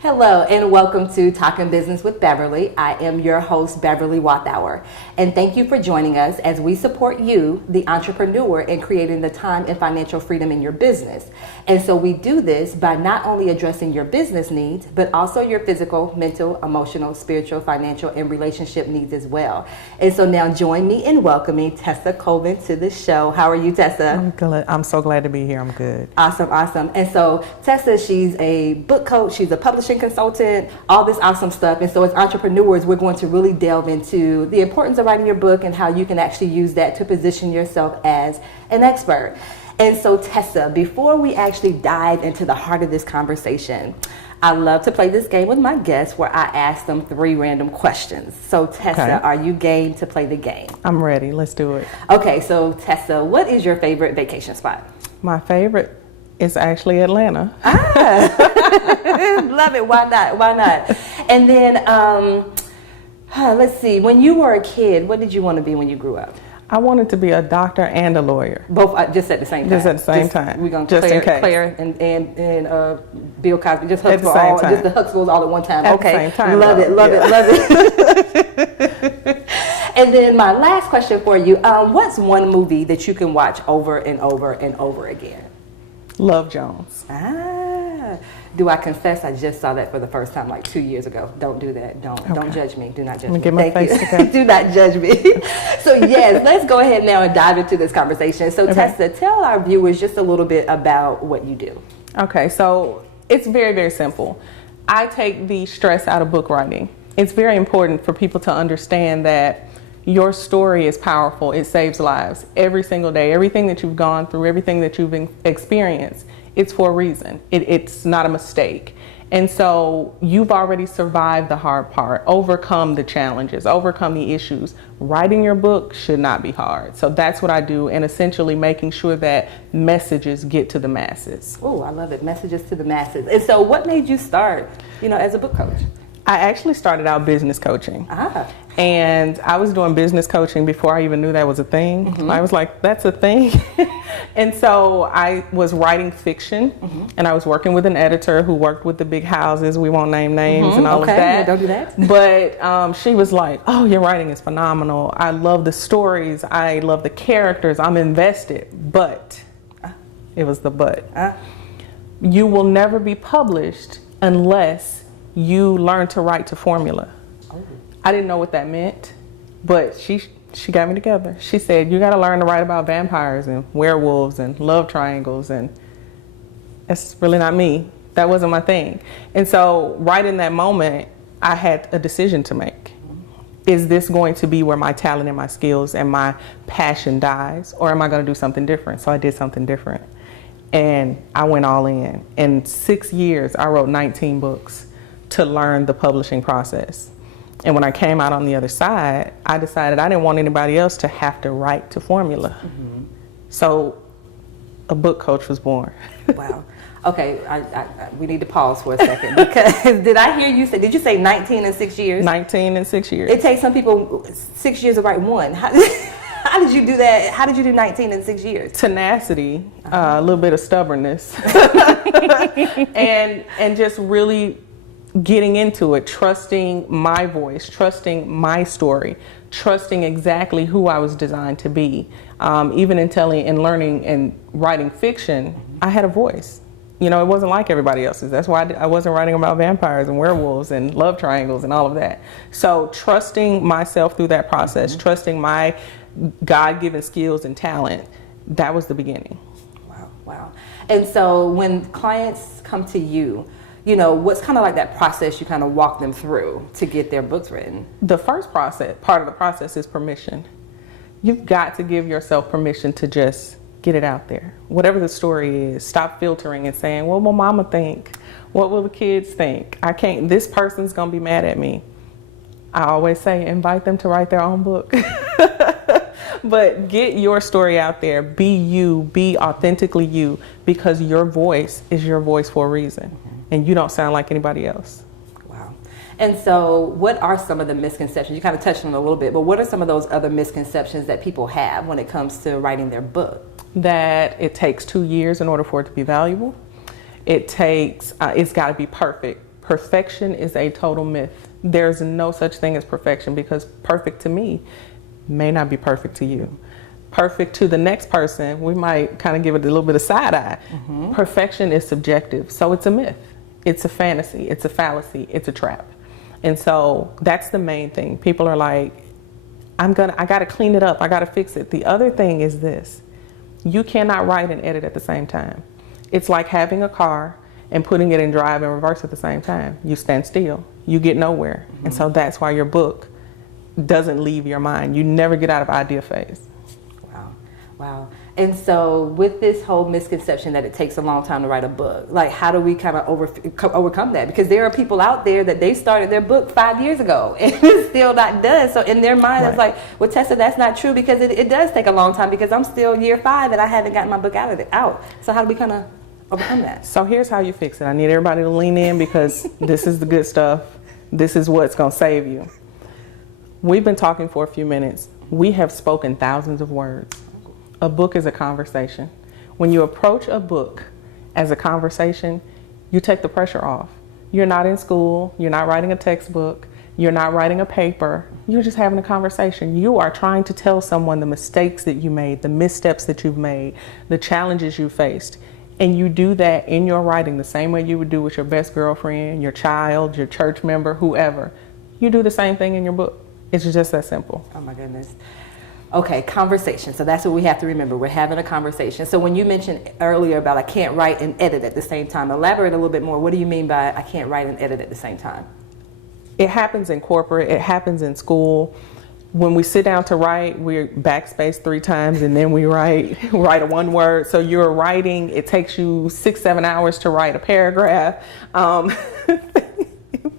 Hello and welcome to Talking Business with Beverly. I am your host, Beverly Walthour. And thank you for joining us as we support you, the entrepreneur, in creating the time and financial freedom in your business. And so we do this by not only addressing your business needs, but also your physical, mental, emotional, spiritual, financial, and relationship needs as well. And so now join me in welcoming Tesa Colvin to the show. How are you, Tesa? I'm good. I'm so glad to be here. I'm good. Awesome. And so Tesa, she's a book coach, she's a publishing consultant, all this awesome stuff. And so as entrepreneurs, we're going to really delve into the importance of writing your book and how you can actually use that to position yourself as an expert. And so Tesa, before we actually dive into the heart of this conversation, I love to play this game with my guests where I ask them 3 random questions. So Tesa, Okay. Are you game to play the game? I'm ready. Let's do it. Okay, so Tesa, what is your favorite vacation spot? My favorite is actually Atlanta. Love it. Why not? And then, let's see. When you were a kid, what did you want to be when you grew up? I wanted to be a doctor and a lawyer. Both just at the same time. Just at the same time. We're gonna Just in case. Claire and Bill Cosby. Just At the Huxtable, same time. just the Huxtables all at one time. At Okay. the same time, Love though. it. And then my last question for you: what's one movie that you can watch over and over and over again? Love Jones. Do I confess? I just saw that for the first time like 2 years ago. Don't do that. Don't judge me. Do not judge me. Get my Thank face you. together. Do not judge me. So yes, let's go ahead now and dive into this conversation. So Tesa, tell our viewers just a little bit about what you do. Okay, so it's very, very simple. I take the stress out of book writing. It's very important for people to understand that your story is powerful. It saves lives every single day. Everything that you've gone through, everything that you've experienced, it's for a reason. It's not a mistake. And so you've already survived the hard part, overcome the challenges, overcome the issues. Writing your book should not be hard. So that's what I do, and essentially making sure that messages get to the masses. Oh, I love it. Messages to the masses. And so what made you start, as a book coach? I actually started out business coaching. And I was doing business coaching before I even knew that was a thing. Mm-hmm. I was like, that's a thing. And so I was writing fiction, and I was working with an editor who worked with the big houses. We won't name names and all of that. No, don't do that. But she was like, oh, your writing is phenomenal. I love the stories. I love the characters. I'm invested. But, it was the but. You will never be published unless you learn to write to formula. I didn't know what that meant, but she got me together. She said, you got to learn to write about vampires and werewolves and love triangles, and that's really not me. That wasn't my thing. And so right in that moment, I had a decision to make. Is this going to be where my talent and my skills and my passion dies, or am I going to do something different? So I did something different, and I went all in. In 6 years, I wrote 19 books to learn the publishing process. And when I came out on the other side, I decided I didn't want anybody else to have to write to formula. So a book coach was born. Wow. Okay, we need to pause for a second, because did I hear you say, did you say 19 in 6 years? 19 in 6 years. It takes some people 6 years to write one. How did you do that? How did you do 19 in 6 years? Tenacity, a little bit of stubbornness, and just really getting into it, trusting my voice, trusting my story, trusting exactly who I was designed to be. Even in telling and learning and writing fiction, I had a voice. It wasn't like everybody else's. That's why I wasn't writing about vampires and werewolves and love triangles and all of that. So trusting myself through that process, trusting my God-given skills and talent, that was the beginning. Wow. And so when clients come to you, what's kind of like that process you kind of walk them through to get their books written? The first part of the process is permission. You've got to give yourself permission to just get it out there. Whatever the story is, stop filtering and saying, what will mama think? What will the kids think? This person's going to be mad at me. I always say, invite them to write their own book. But get your story out there. Be you. Be authentically you, because your voice is your voice for a reason. And you don't sound like anybody else. Wow. And so what are some of the misconceptions? You kind of touched on it a little bit, but what are some of those other misconceptions that people have when it comes to writing their book? That it takes 2 years in order for it to be valuable. It's got to be perfect. Perfection is a total myth. There's no such thing as perfection, because perfect to me may not be perfect to you. Perfect to the next person, we might kind of give it a little bit of side eye. Perfection is subjective, so it's a myth. It's a fantasy, it's a fallacy, it's a trap. And so that's the main thing. People are like, I gotta clean it up, I gotta fix it. The other thing is this: you cannot write and edit at the same time. It's like having a car and putting it in drive and reverse at the same time. You stand still, you get nowhere. And so that's why your book doesn't leave your mind. You never get out of idea phase. Wow. And so with this whole misconception that it takes a long time to write a book, like how do we kind of overcome that? Because there are people out there that they started their book 5 years ago and it's still not done. So in their mind, It's like, well, Tessa, that's not true, because it does take a long time, because I'm still year 5 and I haven't gotten my book out. So how do we kind of overcome that? So here's how you fix it. I need everybody to lean in, because this is the good stuff. This is what's going to save you. We've been talking for a few minutes. We have spoken thousands of words. A book is a conversation. When you approach a book as a conversation, you take the pressure off. You're not in school. You're not writing a textbook. You're not writing a paper. You're just having a conversation. You are trying to tell someone the mistakes that you made, the missteps that you've made, the challenges you faced. And you do that in your writing the same way you would do with your best girlfriend, your child, your church member, whoever. You do the same thing in your book. It's just that simple. Oh my goodness. Okay, conversation. So that's what we have to remember. We're having a conversation. So when you mentioned earlier about I can't write and edit at the same time, elaborate a little bit more. What do you mean by I can't write and edit at the same time? It happens in corporate. It happens in school. When we sit down to write, we backspace 3 times and then we write a one word. So you're writing, it takes you 6-7 hours to write a paragraph.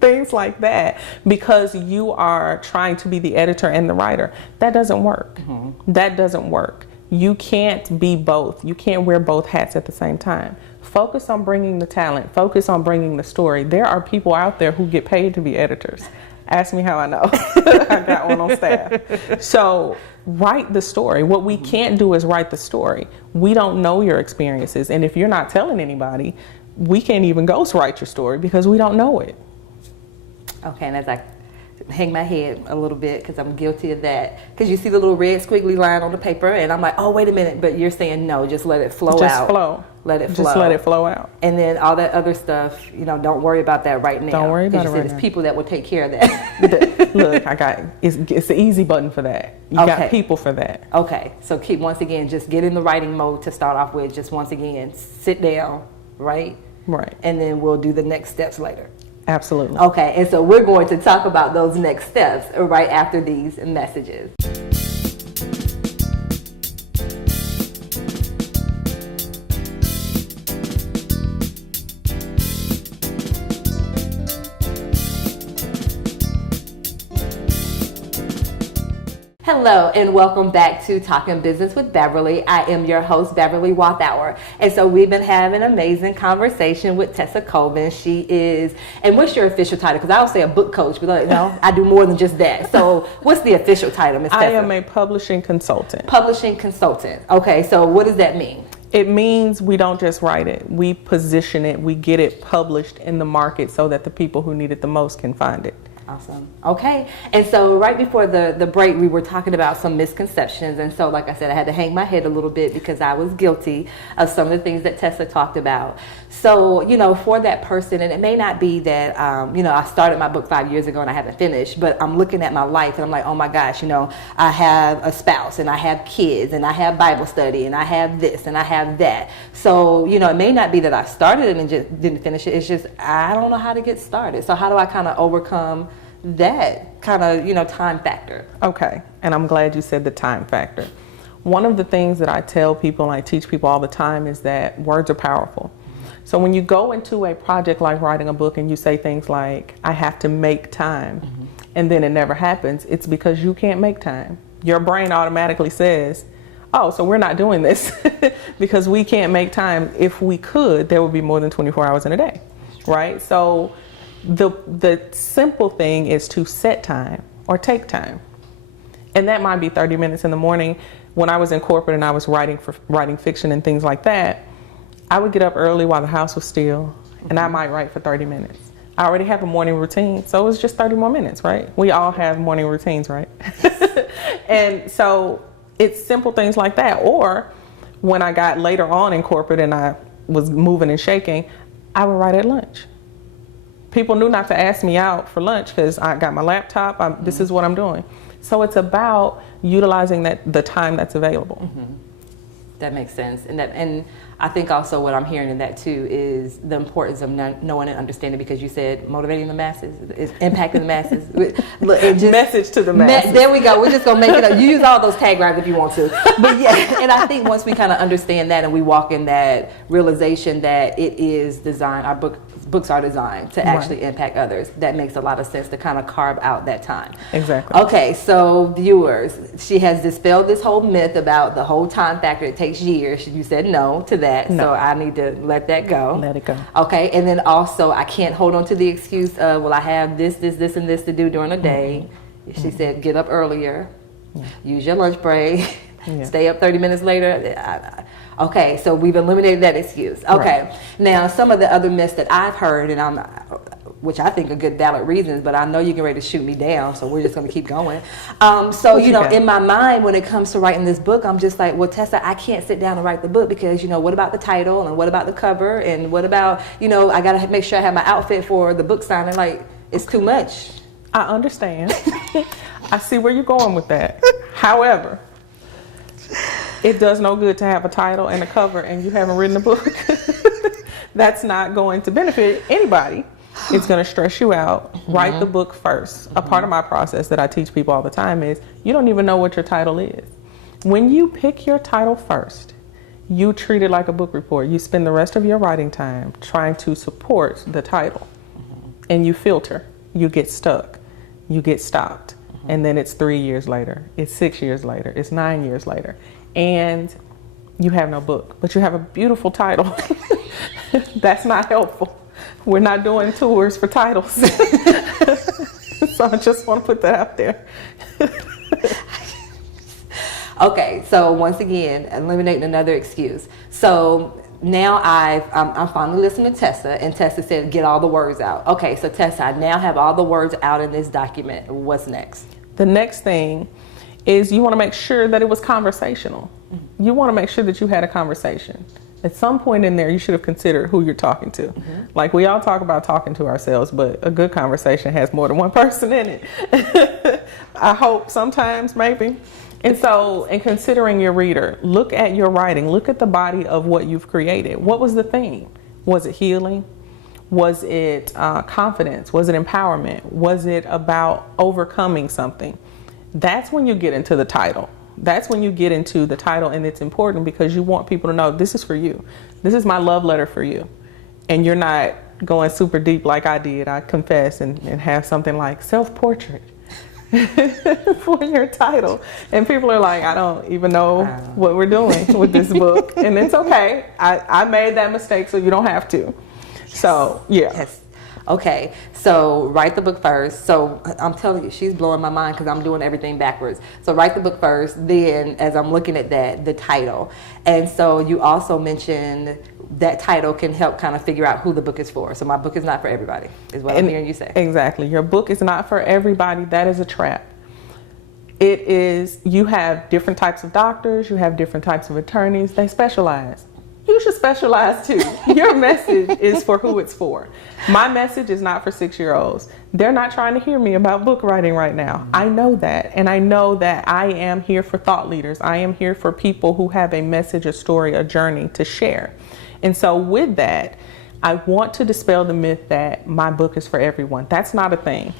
Things like that, because you are trying to be the editor and the writer. That doesn't work. That doesn't work. You can't be both. You can't wear both hats at the same time. Focus on bringing the talent. Focus on bringing the story. There are people out there who get paid to be editors. Ask me how I know. I got one on staff. So write the story. What we can't do is write the story. We don't know your experiences. And if you're not telling anybody, we can't even ghostwrite your story because we don't know it. Okay, and as I hang my head a little bit, because I'm guilty of that, because you see the little red squiggly line on the paper and I'm like, oh, wait a minute, but you're saying no, just let it flow out. Just flow. Let it flow. Just let it flow out. And then all that other stuff, don't worry about that right now. Don't worry about it right now. There's people that will take care of that. Look, it's the easy button for that. You got people for that. Okay, so once again, just get in the writing mode to start off with. Just once again, sit down, right? Right. And then we'll do the next steps later. Absolutely. Okay, and so we're going to talk about those next steps right after these messages. Hello and welcome back to Talking Business with Beverly. I am your host, Beverly Walthour. And so we've been having an amazing conversation with Tesa Colvin. She is, and what's your official title? Because I would say a book coach, but no, I do more than just that. So what's the official title, Ms. Tesa? I am a publishing consultant. Publishing consultant. Okay, so what does that mean? It means we don't just write it. We position it. We get it published in the market so that the people who need it the most can find it. Awesome. Okay. And so right before the break, we were talking about some misconceptions. And so, like I said, I had to hang my head a little bit because I was guilty of some of the things that Tesa talked about. So, for that person, and it may not be that, I started my book 5 years ago and I haven't finished, but I'm looking at my life and I'm like, oh my gosh, I have a spouse and I have kids and I have Bible study and I have this and I have that. So, it may not be that I started it and just didn't finish it. It's just, I don't know how to get started. So how do I kind of overcome that kind of, time factor? Okay. And I'm glad you said the time factor. One of the things that I tell people and I teach people all the time is that words are powerful. So when you go into a project like writing a book and you say things like, I have to make time, and then it never happens, it's because you can't make time. Your brain automatically says, oh, so we're not doing this because we can't make time. If we could, there would be more than 24 hours in a day, right? So the simple thing is to set time or take time. And that might be 30 minutes in the morning. When I was in corporate and I was writing fiction and things like that, I would get up early while the house was still and I might write for 30 minutes. I already have a morning routine, so it was just 30 more minutes, right? We all have morning routines, right? And so it's simple things like that. Or when I got later on in corporate and I was moving and shaking, I would write at lunch. People knew not to ask me out for lunch because I got my laptop. This is what I'm doing. So it's about utilizing the time that's available. Mm-hmm. That makes sense. And I think also what I'm hearing in that too is the importance of knowing and understanding, because you said motivating the masses is impacting the masses. Look, Message to the masses. There we go. We're just going to make it up. You use all those taglines if you want to. But yeah, and I think once we kind of understand that and we walk in that realization that it is designed, our books are designed to actually impact others, that makes a lot of sense to kind of carve out that time. Exactly. Okay, so viewers, she has dispelled this whole myth about the whole time factor. It takes years. You said no to that, so I need to let that go. Let it go. Okay, and then also I can't hold on to the excuse of, well, I have this, and this to do during the day. She said get up earlier, use your lunch break, stay up 30 minutes later. Okay, so we've eliminated that excuse. Okay, now some of the other myths that I've heard, and which I think are good valid reasons, but I know you're getting ready to shoot me down, so we're just going to keep going. So, in my mind, when it comes to writing this book, I'm just like, well, Tesa, I can't sit down and write the book because, what about the title, and what about the cover, and what about, I got to make sure I have my outfit for the book signing. Like, it's too much. I understand. I see where you're going with that. However, it does no good to have a title and a cover and you haven't written a book. That's not going to benefit anybody. It's going to stress you out. Write the book first. A part of my process that I teach people all the time is you don't even know what your title is. When you pick your title first, you treat it like a book report. You spend the rest of your writing time trying to support the title. And you filter. You get stuck. You get stopped. And then it's 3 years later. It's 6 years later. It's 9 years later. And you have no book, but you have a beautiful title. That's not helpful. We're not doing tours for titles. So I just want to put that out there. Okay, so once again, eliminating another excuse. So now I'm finally listening to Tesa, and Tesa said, get all the words out. Okay, so Tesa, I now have all the words out in this document. What's next? The next thing is you want to make sure that it was conversational. You want to make sure that you had a conversation. At some point in there, you should have considered who you're talking to. Like, we all talk about talking to ourselves, but a good conversation has more than one person in it. I hope sometimes, maybe. And so, in considering your reader, look at your writing, look at the body of what you've created. What was the theme? Was it healing? Was it confidence? Was it empowerment? Was it about overcoming something? That's when you get into the title. That's when you get into the title, and it's important because you want people to know this is for you. This is my love letter for you. And you're not going super deep like I did, I confess, and have something like self-portrait for your title. And people are like, I don't even know what we're doing with this book. And it's okay. I made that mistake, so you don't have to. So, yeah. Yes. Okay, so write the book first. So I'm telling you, she's blowing my mind because I'm doing everything backwards. So write the book first, then as I'm looking at that, the title. And so you also mentioned that title can help kind of figure out who the book is for. So my book is not for everybody, is what I'm hearing you say. Exactly. Your book is not for everybody. That is a trap. It is, you have different types of doctors, you have different types of attorneys, they specialize. You should specialize too. Your message is for who it's for. My message is not for 6-year-olds. They're not trying to hear me about book writing right now. I know that. And I know that I am here for thought leaders. I am here for people who have a message, a story, a journey to share. And so with that, I want to dispel the myth that my book is for everyone. That's not a thing.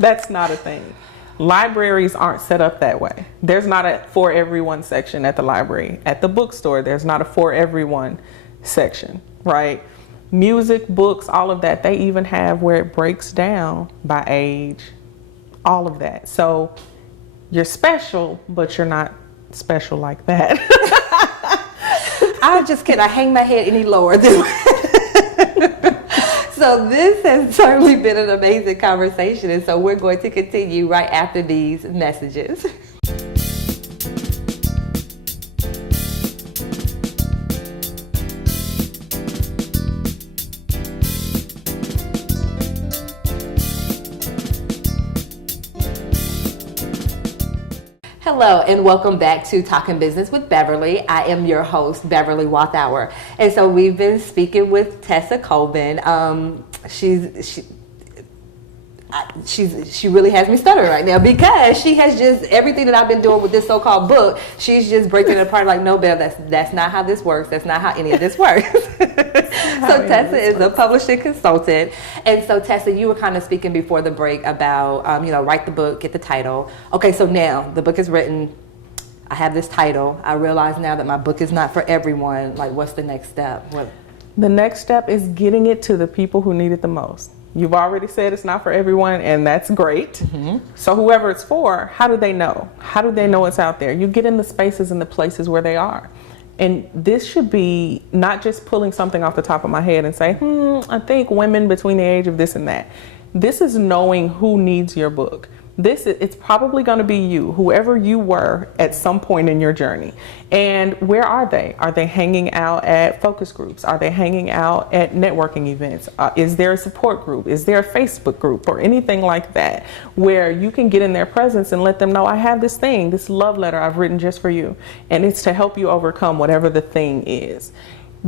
That's not a thing. Libraries aren't set up that way. There's not a for everyone section at the library. At the bookstore, there's not a for everyone section, right? Music, books, all of that. They even have where it breaks down by age, all of that. So you're special, but you're not special like that. I just cannot hang my head any lower than So this has certainly been an amazing conversation, and so we're going to continue right after these messages. Hello and welcome back to Talking Business with Beverly. I am your host, Beverly Walthour. And so we've been speaking with Tesa Colvin. She really has me stuttering right now because she has just everything that I've been doing with this so-called book. She's just breaking it apart like, no, Bev, that's not how this works. That's not how any of this works. So Tesa is a publishing consultant. And so Tesa, you were kind of speaking before the break about, write the book, get the title. Okay, so now the book is written. I have this title. I realize now that my book is not for everyone. Like, what's the next step? The next step is getting it to the people who need it the most. You've already said it's not for everyone, and that's great. Mm-hmm. So whoever it's for, how do they know? How do they know it's out there? You get in the spaces and the places where they are. And this should be not just pulling something off the top of my head and say, I think women between the age of this and that. This is knowing who needs your book. It's probably going to be you, whoever you were at some point in your journey. And where are they? Are they hanging out at focus groups? Are they hanging out at networking events? Is there a support group? Is there a Facebook group or anything like that where you can get in their presence and let them know, I have this thing, this love letter I've written just for you. And it's to help you overcome whatever the thing is.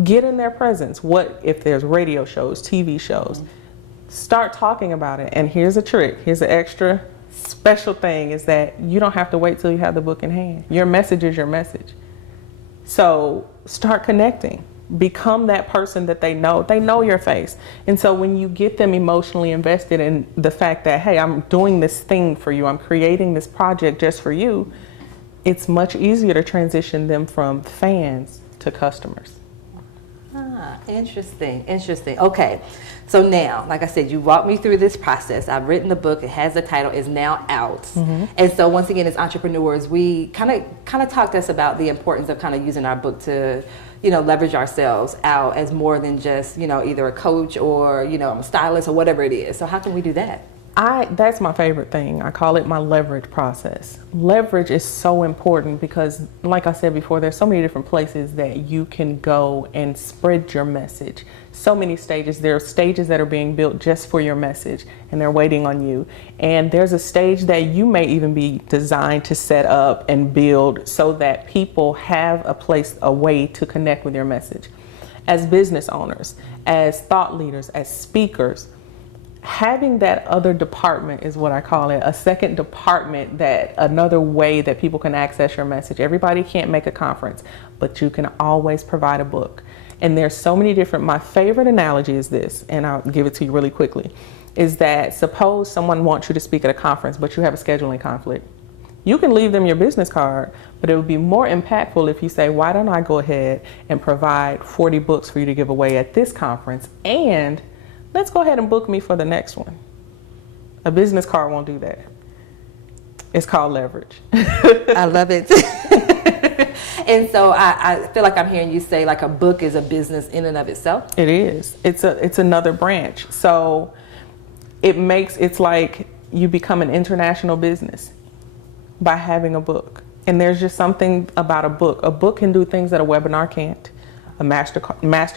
Get in their presence. What if there's radio shows, TV shows? Start talking about it. And here's a trick. Here's an extra special thing is that you don't have to wait till you have the book in hand. Your message is your message. So start connecting. Become that person that they know. They know your face. And so when you get them emotionally invested in the fact that, hey, I'm doing this thing for you, I'm creating this project just for you, it's much easier to transition them from fans to customers. Interesting. Okay. So now, like I said, you walked me through this process. I've written the book. It has the title. It's now out. Mm-hmm. And so once again, as entrepreneurs, we kind of talked to us about the importance of kind of using our book to, leverage ourselves out as more than just, either a coach or, I'm a stylist or whatever it is. So how can we do that? That's my favorite thing. I call it my leverage process. Leverage is so important because, like I said before, there's so many different places that you can go and spread your message. So many stages. There are stages that are being built just for your message and they're waiting on you. And there's a stage that you may even be designed to set up and build so that people have a way to connect with your message. As business owners, as thought leaders, as speakers, having that other department is what I call it, a second department, that another way that people can access your message. Everybody can't make a conference, but you can always provide a book. And there's so many different, my favorite analogy is this, and I'll give it to you really quickly, is that suppose someone wants you to speak at a conference, but you have a scheduling conflict. You can leave them your business card, but it would be more impactful if you say, why don't I go ahead and provide 40 books for you to give away at this conference, and let's go ahead and book me for the next one. A business card won't do that. It's called leverage. I love it. And so I feel like I'm hearing you say like a book is a business in and of itself. It is. It's another branch. So it's like you become an international business by having a book. And there's just something about a book. A book can do things that a webinar can't, a master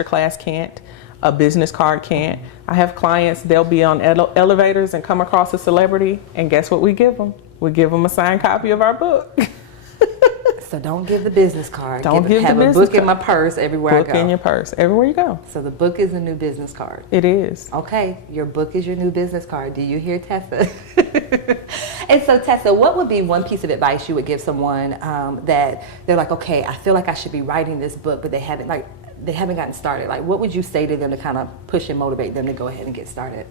class can't, a business card can't. I have clients, they'll be on elevators and come across a celebrity, and guess what we give them? We give them a signed copy of our book. So don't give the business card. Have a book in my purse everywhere I go. Book in your purse everywhere you go. So the book is a new business card. It is. Okay, your book is your new business card. Do you hear, Tesa? And so, Tesa, what would be one piece of advice you would give someone that they're like, okay, I feel like I should be writing this book, but they haven't gotten started? Like, what would you say to them to kind of push and motivate them to go ahead and get started?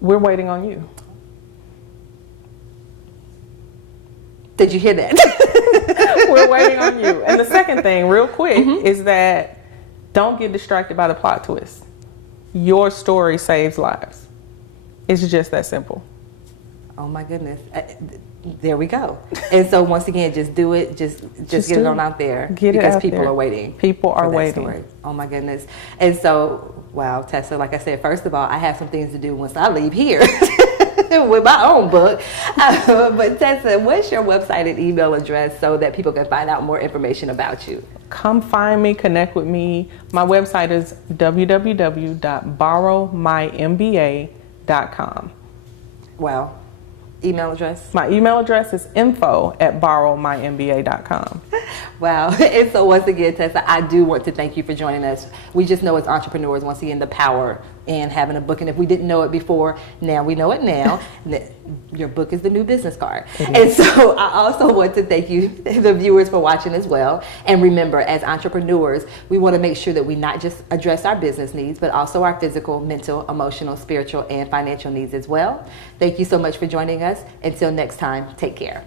We're waiting on you. Did you hear that? We're waiting on you. And the second thing, real quick, is that don't get distracted by the plot twist. Your story saves lives. It's just that simple. Oh my goodness. There we go. And so once again, just do it. Just get it on out there. Because people are waiting. People are waiting. Story. Oh my goodness. And so, wow, Tesa, like I said, first of all, I have some things to do once I leave here with my own book. But Tesa, what's your website and email address so that people can find out more information about you? Come find me, connect with me. My website is www.borrowmymba.com. Wow. email address? My email address is info@borrowmymba.com. Wow. And so once again, Tesa, I do want to thank you for joining us. We just know as entrepreneurs, once again, the power in having a book. And if we didn't know it before, now we know it now. Your book is the new business card. And so I also want to thank you, the viewers, for watching as well. And remember, as entrepreneurs, we want to make sure that we not just address our business needs, but also our physical, mental, emotional, spiritual, and financial needs as well. Thank you so much for joining us. Until next time, take care.